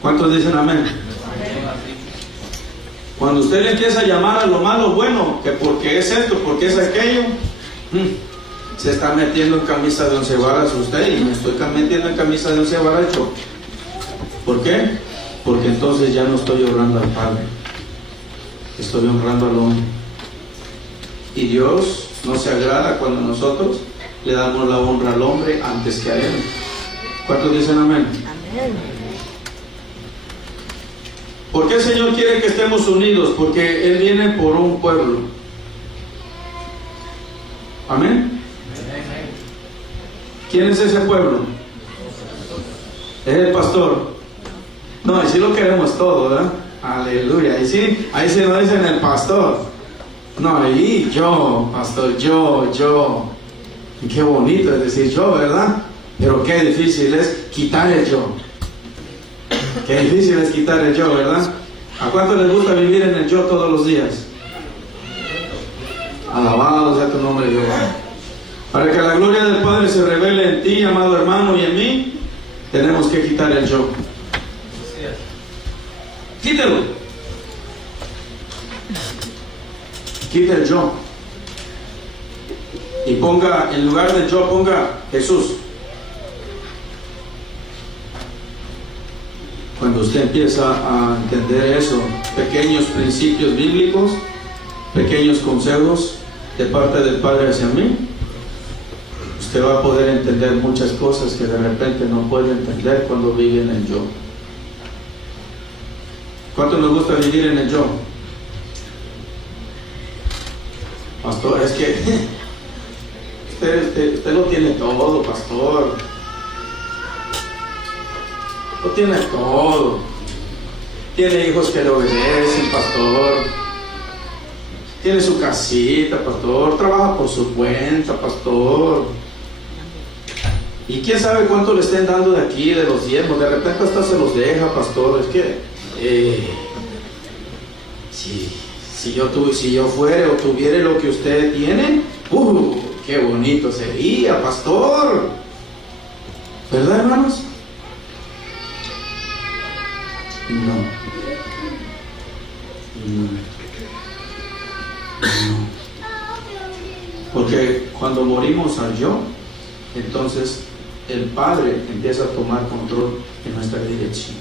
¿Cuántos dicen amén? Cuando usted le empieza a llamar a lo malo bueno, que porque es esto, porque es aquello, se está metiendo en camisa de 11 varas usted, y me estoy metiendo en camisa de 11 varas yo. ¿Por qué? Porque entonces ya no estoy honrando al Padre, estoy honrando al hombre. Y Dios no se agrada cuando nosotros le damos la honra al hombre antes que a Él. ¿Cuántos dicen amén? Amén. ¿Por qué el Señor quiere que estemos unidos? Porque Él viene por un pueblo. Amén. ¿Quién es ese pueblo? Es el pastor. No, y sí lo queremos todo, ¿verdad? Aleluya. Y sí, ahí se lo dicen el pastor. No, ahí yo, pastor, yo. Y qué bonito es decir yo, ¿verdad? Pero qué difícil es quitar el yo. Qué difícil es quitar el yo, ¿verdad? ¿A cuánto les gusta vivir en el yo todos los días? Alabado sea tu nombre, Jehová. Para que la gloria del Padre se revele en ti, amado hermano, y en mí, tenemos que quitar el yo. Quítelo. Quita el yo. Y ponga, en lugar de yo, ponga Jesús. Cuando usted empieza a entender eso, pequeños principios bíblicos, pequeños consejos de parte del Padre hacia mí, usted va a poder entender muchas cosas que de repente no puede entender cuando vive en el yo. ¿Cuánto nos gusta vivir en el yo? Pastor, es que usted lo tiene todo, pastor. Lo tiene todo. Tiene hijos que le obedecen, pastor. Tiene su casita, pastor. Trabaja por su cuenta, pastor. Y quién sabe cuánto le estén dando de aquí, de los diezmos. De repente hasta se los deja, pastor. Es que si yo fuera o tuviera lo que usted tiene, qué bonito sería, pastor. ¿Verdad, hermanos? No. Porque cuando morimos al yo, entonces el Padre empieza a tomar control en nuestra dirección.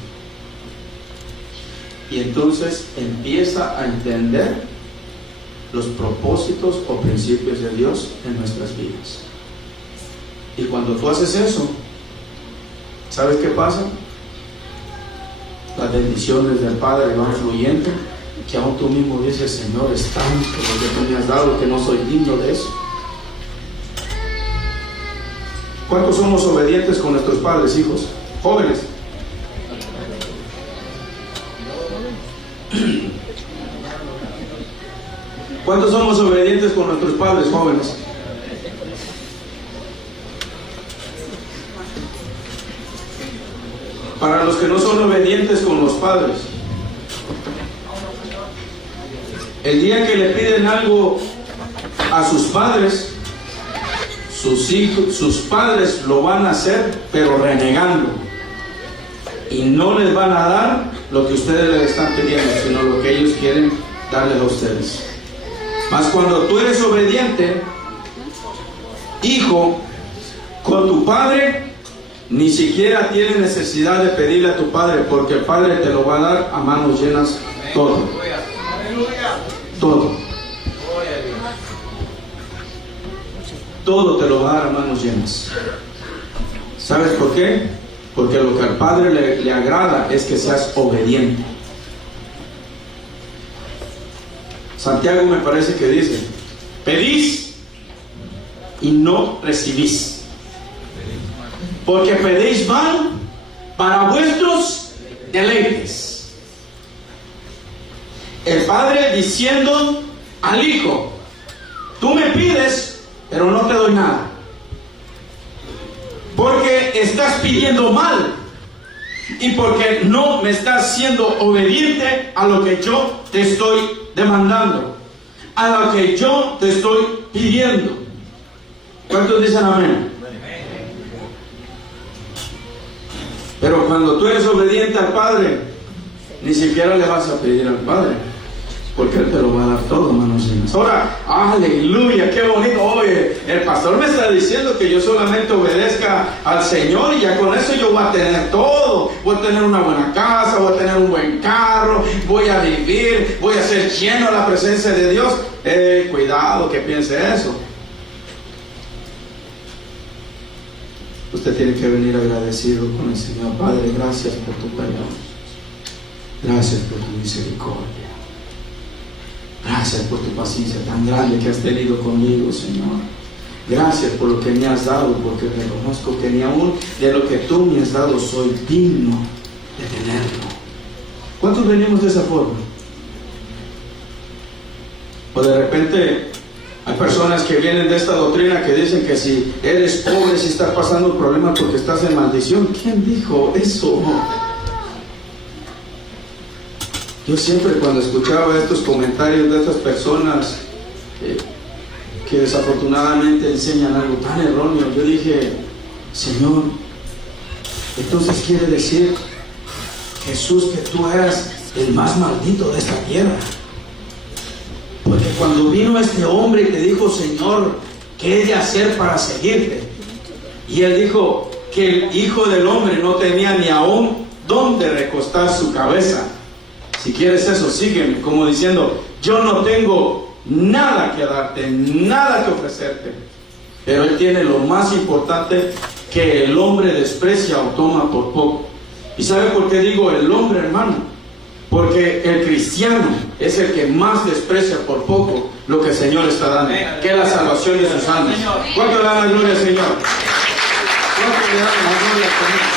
Y entonces empieza a entender los propósitos o principios de Dios en nuestras vidas. Y cuando tú haces eso, ¿sabes qué pasa? Las bendiciones del Padre van fluyendo, que aún tú mismo dices, Señor, es tanto lo que tú me has dado que no soy digno de eso. ¿Cuántos somos obedientes con nuestros padres, hijos? Jóvenes. ¿Cuántos somos obedientes con nuestros padres, jóvenes? Para los que no son obedientes con los padres, el día que le piden algo a sus padres, sus padres lo van a hacer, pero renegando, y no les van a dar lo que ustedes les están pidiendo, sino lo que ellos quieren darles a ustedes. Mas cuando tú eres obediente, hijo, con tu padre, ni siquiera tienes necesidad de pedirle a tu padre, porque el Padre te lo va a dar a manos llenas todo. Todo. Todo te lo va a dar a manos llenas. ¿Sabes por qué? Porque lo que al Padre le agrada es que seas obediente. Santiago me parece que dice: pedís y no recibís, porque pedéis mal para vuestros deleites. El Padre diciendo al Hijo: tú me pides, pero no te doy nada, porque estás pidiendo mal y porque no me estás siendo obediente a lo que yo te estoy demandando, a lo que yo te estoy pidiendo. ¿Cuántos dicen amén? Pero cuando tú eres obediente al Padre, ni siquiera le vas a pedir al Padre, porque Él te lo va a dar todo, manos llenas. Ahora, aleluya, qué bonito. Oye, el pastor me está diciendo que yo solamente obedezca al Señor y ya con eso yo voy a tener todo. Voy a tener una buena casa, voy a tener un buen carro, voy a vivir, voy a ser lleno de la presencia de Dios. Cuidado que piense eso. Usted tiene que venir agradecido con el Señor. Padre, gracias por tu perdón. Gracias por tu misericordia. Gracias por tu paciencia tan grande que has tenido conmigo, Señor. Gracias por lo que me has dado, porque reconozco que ni aún de lo que tú me has dado soy digno de tenerlo. ¿Cuántos venimos de esa forma? O de repente hay personas que vienen de esta doctrina que dicen que si eres pobre, si estás pasando problemas porque estás en maldición. ¿Quién dijo eso? Yo siempre cuando escuchaba estos comentarios de estas personas que desafortunadamente enseñan algo tan erróneo, yo dije: Señor, entonces quiere decir, Jesús, que tú eras el más maldito de esta tierra. Porque cuando vino este hombre y te dijo: Señor, ¿qué he de hacer para seguirte? Y él dijo que el Hijo del Hombre no tenía ni aún dónde recostar su cabeza. Si quieres eso, sígueme, como diciendo: yo no tengo nada que darte, nada que ofrecerte. Pero Él tiene lo más importante, que el hombre desprecia o toma por poco. ¿Y sabe por qué digo el hombre, hermano? Porque el cristiano es el que más desprecia por poco lo que el Señor está dando, que es la salvación de sus almas. ¿Cuánto le dan la gloria al Señor? ¿Cuánto le dan la gloria al Señor?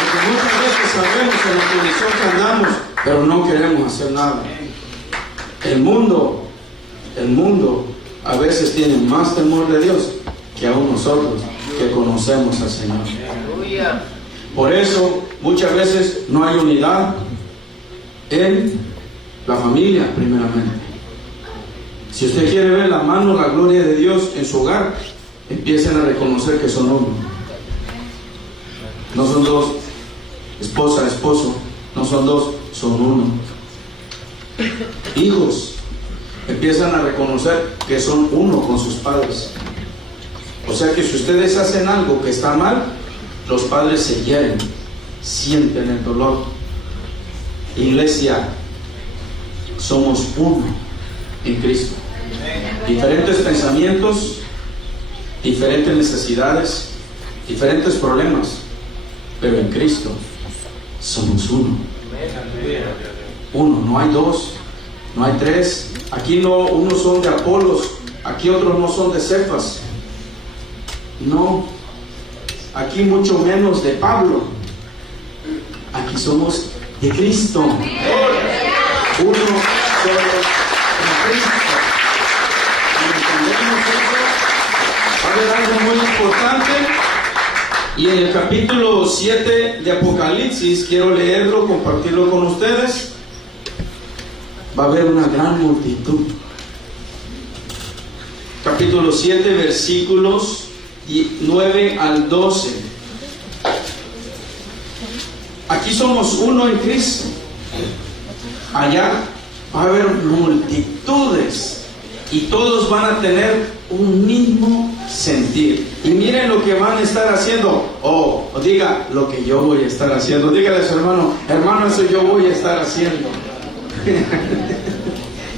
Porque muchas veces sabemos en la condición que andamos, pero no queremos hacer nada. El mundo a veces tiene más temor de Dios que aún nosotros que conocemos al Señor. Por eso muchas veces no hay unidad en la familia primeramente. Si usted quiere ver la mano, la gloria de Dios en su hogar, empiecen a reconocer que son uno. No son dos, esposa, esposo, no son dos, son uno. Hijos, empiezan a reconocer que son uno con sus padres. O sea que si ustedes hacen algo que está mal, los padres se hieren, sienten el dolor. Iglesia, somos uno en Cristo. Diferentes pensamientos, diferentes necesidades, diferentes problemas, pero en Cristo somos uno. Uno, no hay dos, no hay tres. Aquí no, unos son de Apolos, aquí otros no son de Cefas. No, aquí mucho menos de Pablo. Aquí somos de Cristo. Uno solo en Cristo. ¿Entendemos eso? Va a haber algo muy importante. Y en el capítulo 7 de Apocalipsis, quiero leerlo, compartirlo con ustedes. Va a haber una gran multitud. Capítulo 7, versículos 9 al 12. Aquí somos uno en Cristo. Allá va a haber multitudes y todos van a tener un mismo sentir. Y miren lo que van a estar haciendo. O diga lo que yo voy a estar haciendo. Dígale a su hermano, hermano, eso yo voy a estar haciendo.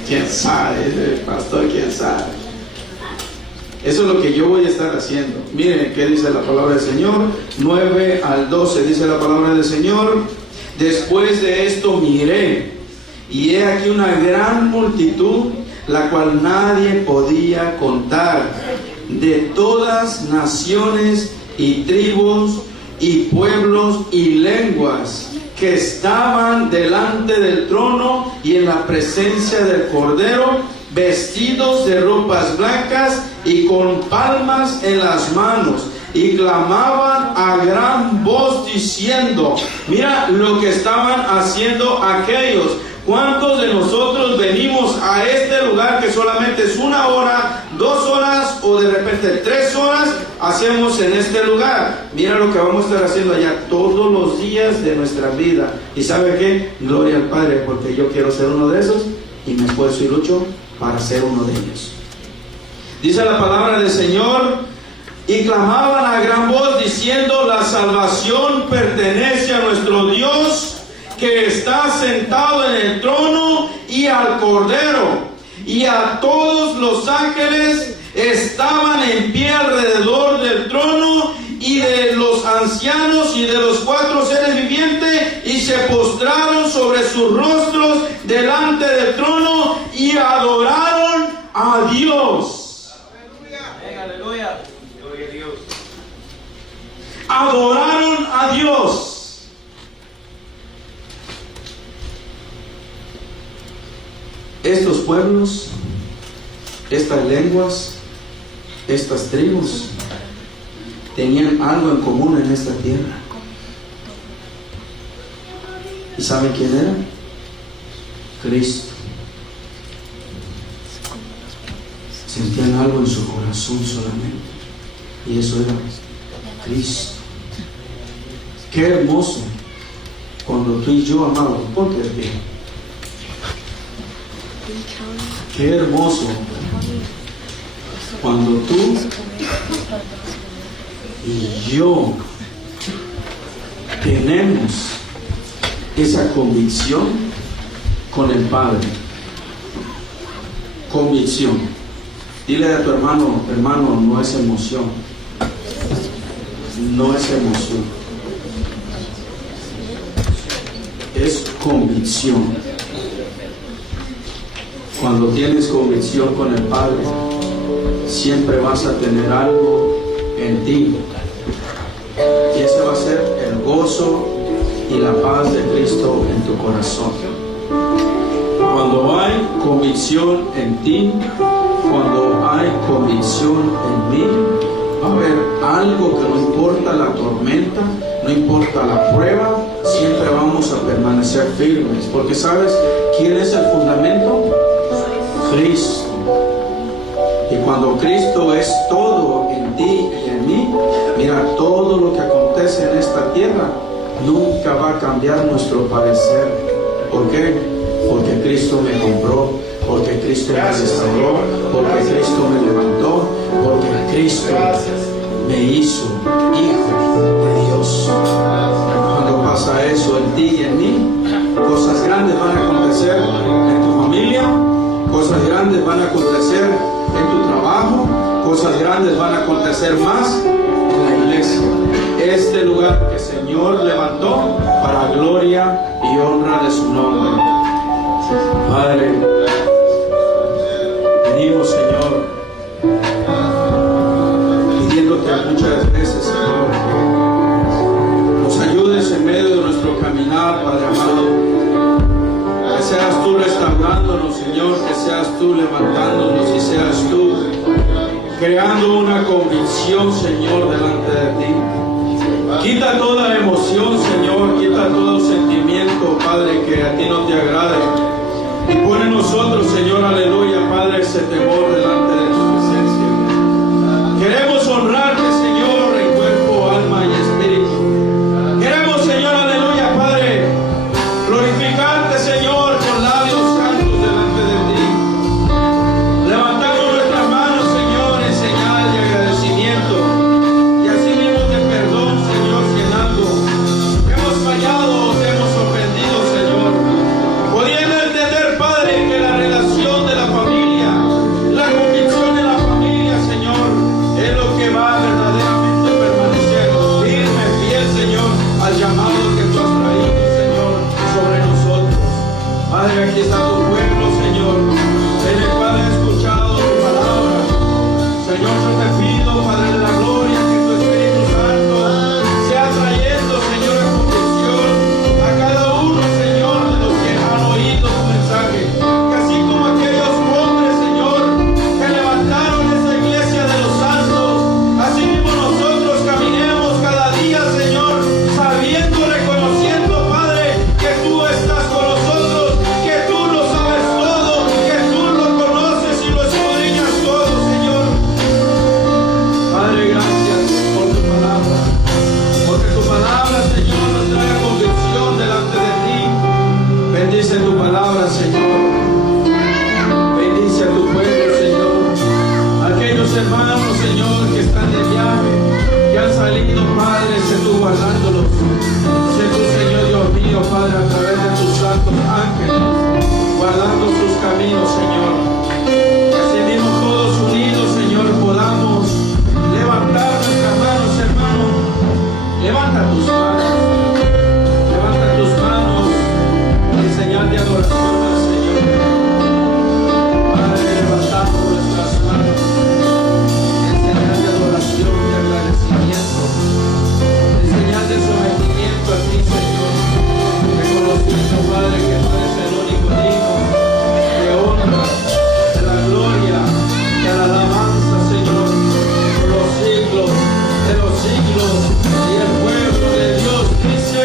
¿Quién sabe, pastor? ¿Quién sabe? Eso es lo que yo voy a estar haciendo. Miren qué dice la palabra del Señor. 9 al 12 dice la palabra del Señor. Después de esto miré, y he aquí una gran multitud, la cual nadie podía contar, de todas naciones y tribus y pueblos y lenguas, que estaban delante del trono y en la presencia del Cordero, vestidos de ropas blancas y con palmas en las manos, y clamaban a gran voz diciendo, mira lo que estaban haciendo aquellos. ¿Cuántos de nosotros venimos a este lugar que solamente es 1 hora, 2 horas o de repente 3 horas hacemos en este lugar? Mira lo que vamos a estar haciendo allá todos los días de nuestra vida. ¿Y sabe qué? Gloria al Padre, porque yo quiero ser uno de esos y me esfuerzo y lucho para ser uno de ellos. Dice la palabra del Señor, y clamaban a gran voz diciendo, la salvación pertenece a nuestro Dios, que está sentado en el trono, y al Cordero. Y a todos los ángeles estaban en pie alrededor del trono, y de los ancianos y de los 4 seres vivientes, y se postraron sobre sus rostros delante del trono y adoraron a Dios. Aleluya. Gloria a Dios. Adoraron a Dios. Estos pueblos, estas lenguas, estas tribus tenían algo en común en esta tierra. ¿Y saben quién era? Cristo. Sentían algo en su corazón solamente, y eso era Cristo. Qué hermoso cuando tú y yo, amado, ponte de pie. Qué hermoso cuando tú y yo tenemos esa convicción con el Padre. Convicción. Dile a tu hermano, hermano, no es emoción. No es emoción. Es convicción. Cuando tienes convicción con el Padre, siempre vas a tener algo en ti. Y ese va a ser el gozo y la paz de Cristo en tu corazón. Cuando hay convicción en ti, cuando hay convicción en mí, va a haber algo que no importa la tormenta, no importa la prueba, siempre vamos a permanecer firmes. Porque ¿sabes quién es el fundamento? Cristo. cuando Cristo es todo en ti y en mí, mira, todo lo que acontece en esta tierra nunca va a cambiar nuestro parecer. ¿Por qué? Porque Cristo me compró, porque Cristo me restauró, porque Cristo me levantó, porque Cristo me hizo hijo de Dios. Cuando pasa eso en ti y en mí, cosas grandes van a acontecer en tu familia, cosas grandes van a acontecer en tu trabajo, cosas grandes van a acontecer más en la iglesia. Este lugar que el Señor levantó para gloria y honra de su nombre. Padre, venimos, Señor, pidiéndote muchas veces, Señor, que nos ayudes en medio de nuestro caminar, Padre amado. Que seas tú restaurándonos, Señor, que seas tú levantándonos y seas tú creando una convicción, Señor, delante de ti. Quita toda emoción, Señor, quita todo sentimiento, Padre, que a ti no te agrade. Y pone en nosotros, Señor, aleluya, Padre, ese temor de